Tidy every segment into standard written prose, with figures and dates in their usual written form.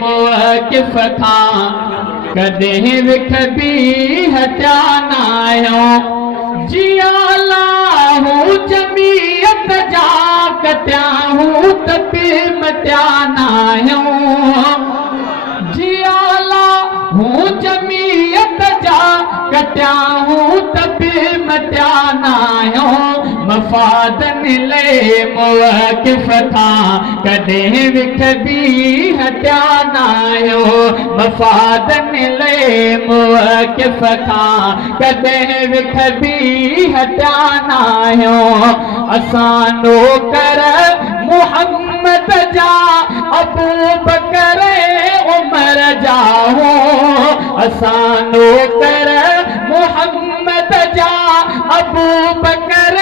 मुवकिफ़ खां कॾहिं विख बि हटिया न आहियूं। जियालाहू जमीयत जा कटियाहूं त बि मटिया न आहियूं। जियालाहू जमीयत जा कटियाहूं त बि मटिया न आहियूं। मफ़ादनि ले मुवकिफ़ खां कॾहिं विख बि हटिया न आहियूं। मफ़ादनि ले मुवकिफ़ खां कॾहिं विख बि हटिया न आहियूं। असां नौकर मुहम्मद जा अबू बकर उमर जा हूं। असां नौकर मुहम्मद जा अबू बकर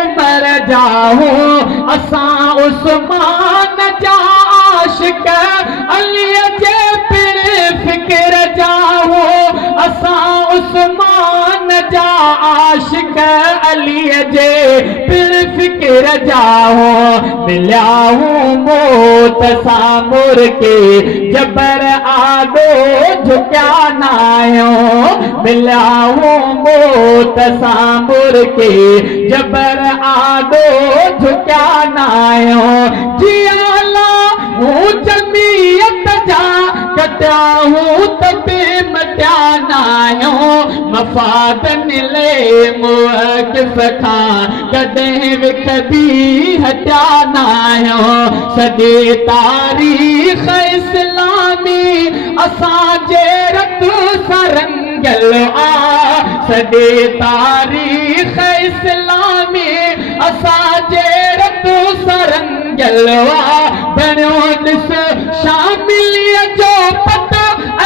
उमर जा हूं। असां उस्मान जा आशिक अलीअ जे पिण फ़िक्र जा हूं। असां उस्मान जा आशिक अलीअ जे पिण फ़िक्र जा हूं। मिलिया हूं मौत सां मुर के जबर आॾो झुकिया न आहियूं। मिलिया हूं मौत सां मुर के जबर आॾो झुकिया न आहियूं। जियालाहू जमीयत जा कटियाहूं त बि मटिया न आहियूं। मफ़ादनि ले मुवकिफ़ खां कॾहिं विख बि हटिया न आहियूं। सॼी तारीख़ इस्लामी असांजे रत सां रंगियल आ। सॼी तारीख़ इस्लामी असांजे रत सां रंगियल आ। बणियो ॾिस शामिलीअ जो पत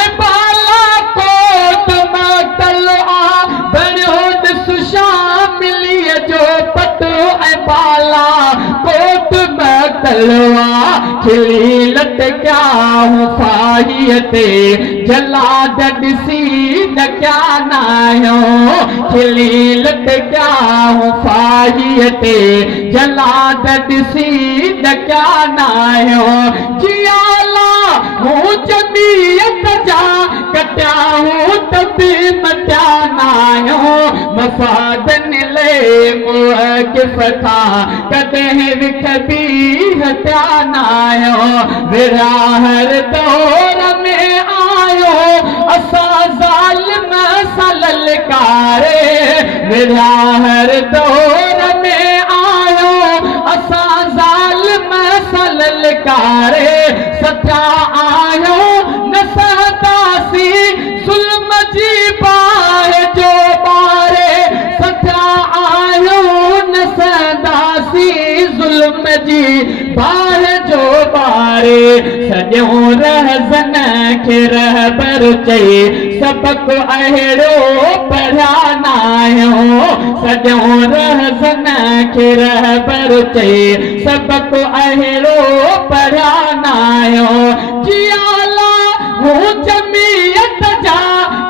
ऐं बालाकोट मक़तल आ। बणियो ॾिस शामिलीअ जो पत ऐं बालाकोट मक़तल आ। खिली लटकियाऊं फाहीअ ते जलाद ॾिसी ॾकिया न आहियूं। खिली लटकियाऊं फाहीअ ते जलाद ॾिसी ॾकिया न आहियूं। जियालाहू जमीयत जा कटियाहूं त बि मटिया न आहियूं। मफ़ादनि ले मुवकिफ़ खां कॾहिं विख बि हटिया न आहियूं। विरहार दौर में आयो असां ज़ालिम सां ललकारे। विरहार दौर में आयो असां ज़ालिम सां ललकारे। सचा आयो न सहंदासीं ज़ुल्म जी बाहि जो ॿारे। सचा आयो न सहंदासीं ज़ुल्म जी बाहि जो ॿारे। सॼो रहज़न खे रहबर चई सबक अहिड़ो पढ़िया न आहियूं। सॼो रहज़न खे रहबर चई सबक अहिड़ो पढ़िया न आहियूं। जियालाहू जमीयत जा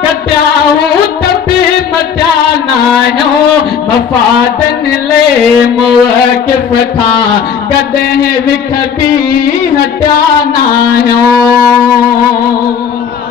कटियाहूं त बि मटिया न आहियूं। मफ़ादनि ले मुवकिफ़ खां कॾहिं विख बि हटिया न आहियूं।